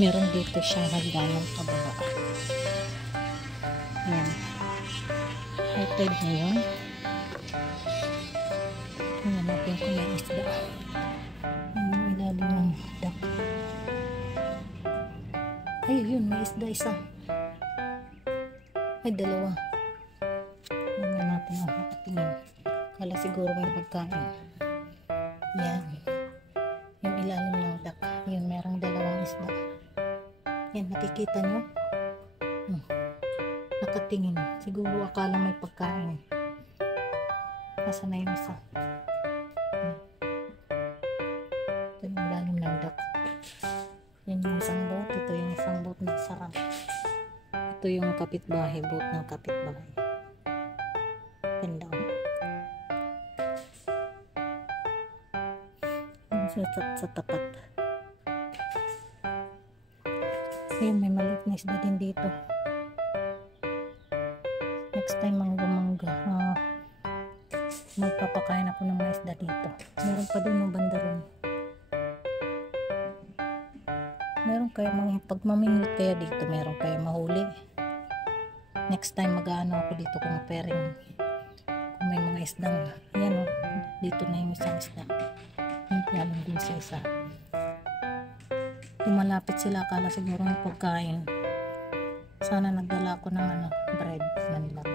Meron dito siyang hagdanan pababa. Ayan. High tide ngayon. Tingnan natin kung may isda. Yung ilalim ng dock. Ay, yun, may isda isa. Ay, dalawa. Tingnan natin ang nakatingin. Kala siguro may pagkain. Yan. Yung ilalim ng dock. Yun, merong dalawang isda. Yan, nakikita nyo? Nakatingin. Siguro akala may pagkain. Nasa na yung isa? Ito yung ilalim ng dock. Yan yung isang boat. Ito yung isang boat na sarap. Ito yung kapitbahay. Boat ng kapitbahay. Ganda. Sa tapat. Ayun, may maliit na isda din dito. Next time mangga magpapakain ako ng mga isda dito. Meron pa din yung banda ron. Meron kayo pag mamingwit kayo dito, meron kayo mahuli. Next time mag-aano ako dito kung pairing, kung may mga isdang, ayan o, dito na yung isang isda. Yan din sa isa. Lumalapit sila, akala siguro may pagkain. Sana nagdala ako ng bread man lang.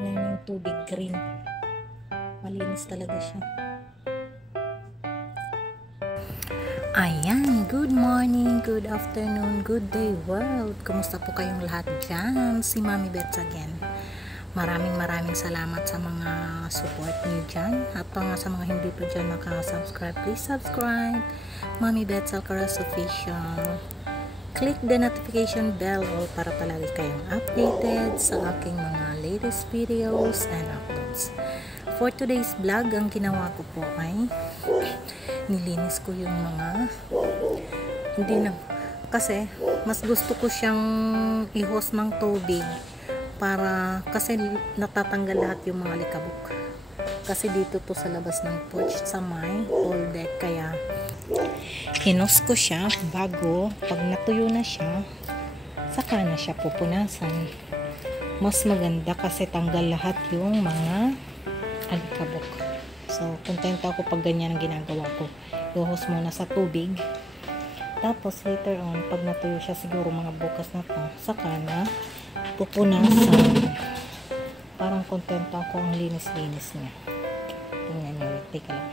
Ngayon yung tubig green. Malinis talaga siya. Ayan, good morning, good afternoon, good day world. Kumusta po kayong lahat dyan? Si Mami Bets again. Maraming salamat sa mga support niyo dyan. At sa mga hindi pa dyan nakasubscribe, please subscribe. Mami Bets Alcaraz Official. Click the notification bell para palagi kayong updated sa aking mga latest videos and uploads. For today's vlog, ang ginawa ko po ay nilinis ko yung mga kasi mas gusto ko siyang i-hose ng tubig kasi natatanggal lahat yung mga likabok kasi dito to sa labas ng porch sa may pool deck, kaya hinose ko siya bago pag natuyo na siya saka na siya pupunasan. Mas maganda kasi tanggal lahat yung mga alikabok. So, kontento ako pag ganyan ang ginagawa ko. I-hose muna sa tubig. Tapos, later on, pag natuyo siya, siguro mga bukas na to, saka na pupunasan. Parang kontento ako ang linis-linis niya. Tingnan niyo, teka lang.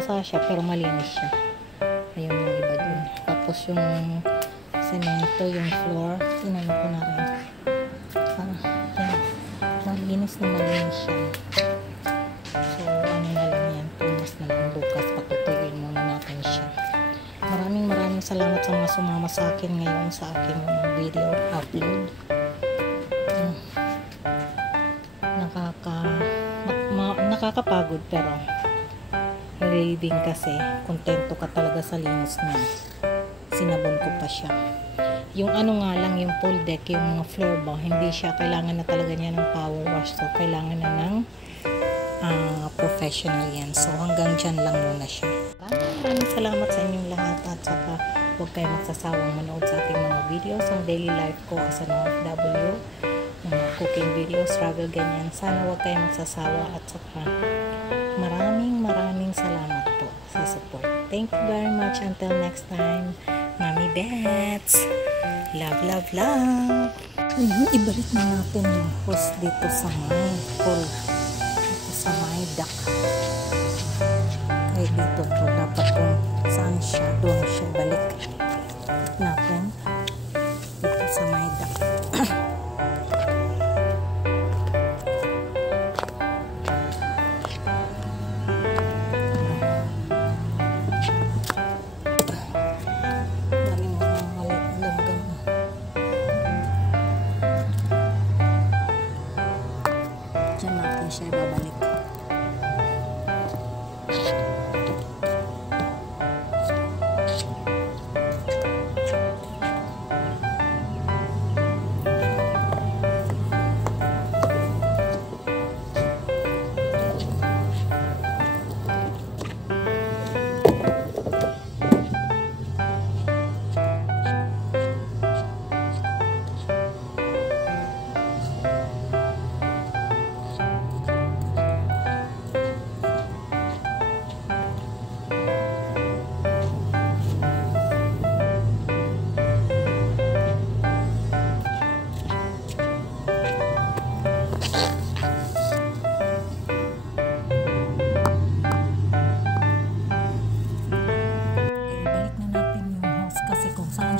basa siya pero malinis siya. Ayun yung iba dun. Tapos yung semento, yung floor, inano ko na rin. Malinis siya. So, ano na lang yan, tumas na lang bukas, patutuyuin muna natin siya. Maraming salamat sa mga sumama sa akin ngayon sa aking video upload. Nakakapagod pero relieving kasi kontento ka talaga sa linis niya. Sinabon ko pa siya. Yung ano nga lang, yung pool deck, yung mga floor ba, hindi siya, kailangan na talaga niya ng power wash. So, kailangan na ng professional yan. So, hanggang dyan lang muna siya. Maraming salamat sa inyong lahat at saka huwag kayo magsasawang manood sa ating mga videos. Ang daily life ko as an OFW, mga cooking videos, travel, ganyan. Sana huwag kayo magsasawa at saka maraming salamat po sa support. Thank you very much. Until next time, Mommy Bets. Love. Ayun, ibalik na natin yung hose dito sa may pool. Dito sa may duct. Kaya dito to, dapat kung saan siya, doon siya balik natin. Dito sa may duct. Diyan natin siya ibabalik.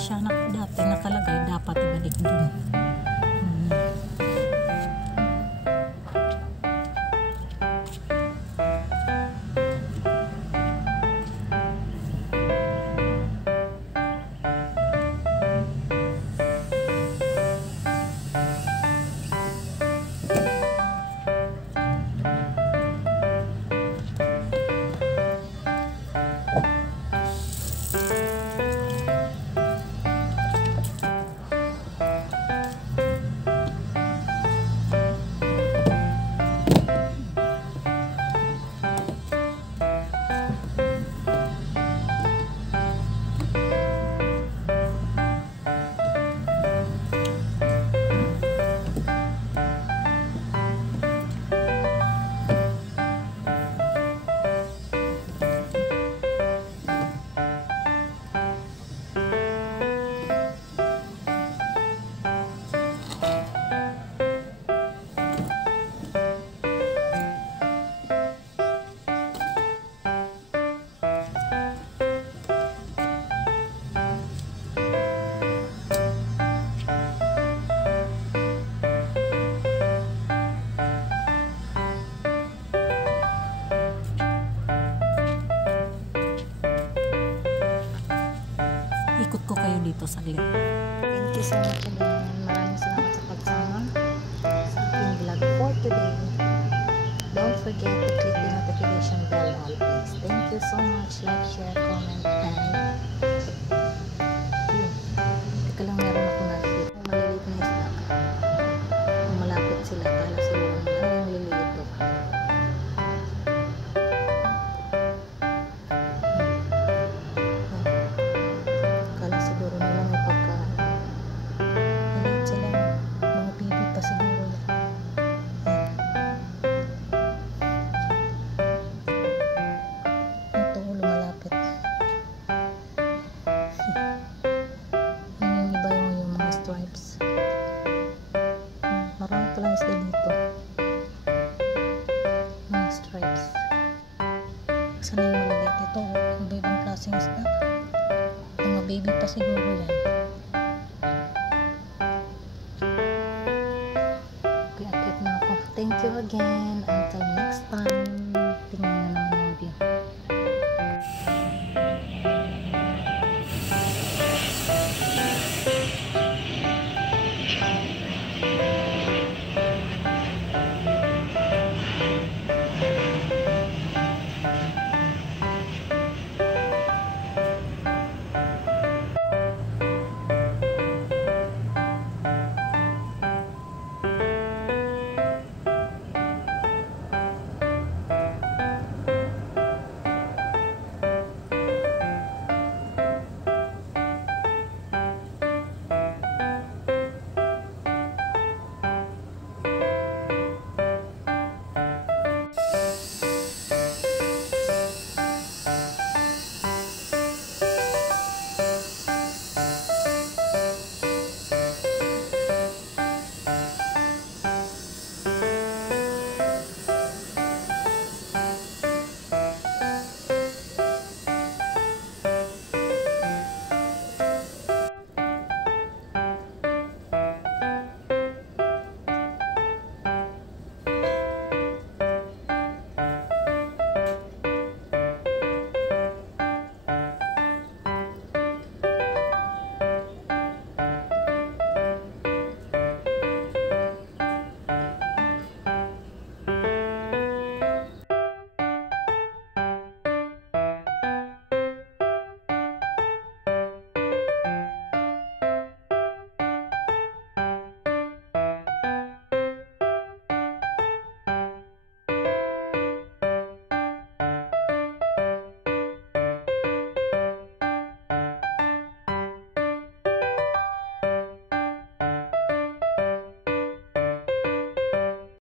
Siya dati nakalagay, dapat ibalik dun. Ikot ko kayo dito saglit. Thank you so much again. Maraming salamat sa pagsama sa aking vlog for today. Don't forget to click the notification bell all please. Thank you so much. Like, share, comment, and yun. Teka lang, meron ako nakikita. Maliliit na isla. Kung malapit sila, kala siguro yung liliit to. Ito, lumalapit. baby pa siguro yan. Okay, akit na ako. Thank you again.